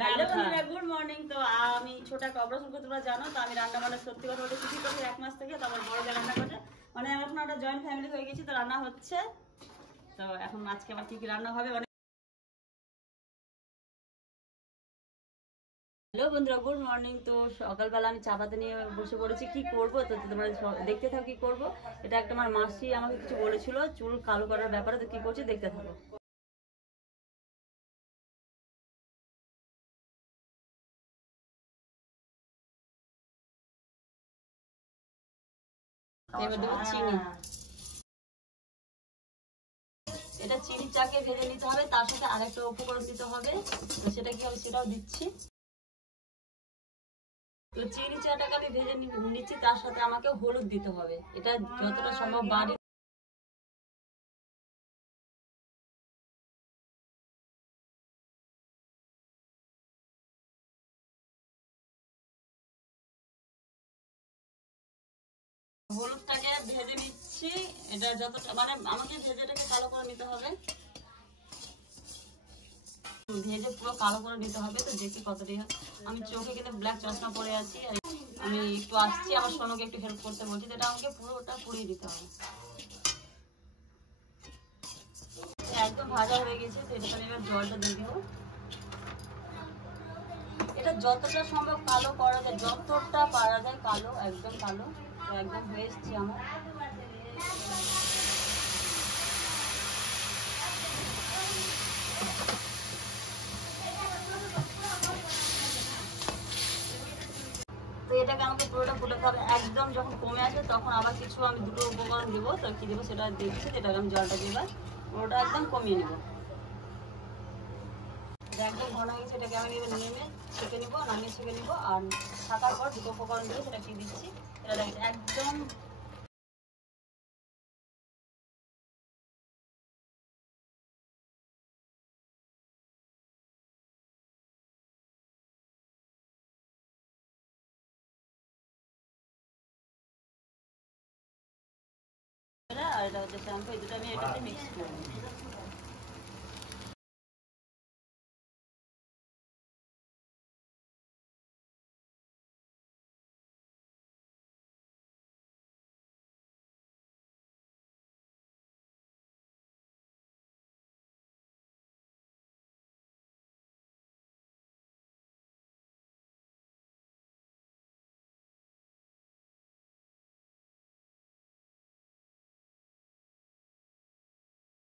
হ্যালো বন্ধুরা, good morning. তো আমি ছোট একটা অপারেশন করতে, তোমরা জানো তো। আমি রান্না বান্না সত্যি কথা বলতে শিখি করছি 1 মাস থেকে। তারপর বড় যে রান্না করছে, মানে এখন একটা জয়েন্ট ফ্যামিলি হয়ে গেছি, তো রান্না হচ্ছে। তো এখন আজকে আবার কি কি রান্না হবে। হ্যালো বন্ধুরা, গুড মর্নিং। তো সকালবেলা আমি চা পাতা নিয়ে বসে পড়েছি। কি করবো তো তোমরা দেখতে থাকো কি করবো। এটা একটা আমার মাসি আমাকে কিছু বলেছিল চুল কালো করার ব্যাপারে, তো কি করছি দেখতে থাকো। এবার দেবো চিনি। এটা চিনি চাকে ভেজে নিতে হবে, তার সাথে আরেকটা উপকরণ দিতে হবে। তো সেটা কি হবে সেটাও দিচ্ছি। তো চিনি চাটাকে আমি ভেজে নিচ্ছি, তার সাথে আমাকে হলুদ দিতে হবে। এটা যতটা সম্ভব বাড়ি। হলুদটাকে ভেজে নিচ্ছি। এটা যতটা মানে আমাকে ভেজেটাকে কালো করে নিতে হবে, ভেজে পুরো কালো করে নিতে হবে। তো দেখি কতটি হয়। আমি চোখে কিন্তু ব্ল্যাক চশমা পরে আছি। আমি একটু আসছি, আমার সোনুকে একটু হেল্প করতে বলছি, যেটা আমাকে পুরোটা পুড়িয়ে দিতে হবে। একদম ভাজা হয়ে গেছে, তো এটা এবার জলটা দিয়ে দেবো। এটা যতটা সম্ভব কালো করা যায়, যতটা পারা যায় কালো, একদম কালো। তো একদম হয়ে এসছে আমার। তো এটাকে আমাকে পুরোটা ফুটাতে হবে। একদম যখন কমে আসে তখন আবার কিছু আমি দুটো উপকরণ দেবো। তো কি দেবো সেটা দেখছি। এটাকে আমি জলটা দিয়ে পুরোটা একদম কমিয়ে নেবো। এটা একদম ঘন হয়ে গেছে, এটাকে আমি নেমে ছেঁকে নিবো, নামিয়ে ছেঁকে নিবো। আর থাকার পর দুটো উপকরণ দেবো, সেটা কি দিচ্ছি এটা একদম। আর এটা হচ্ছে শ্যাম্পু, এই দুটো আমি এটাতে মিক্স করবো।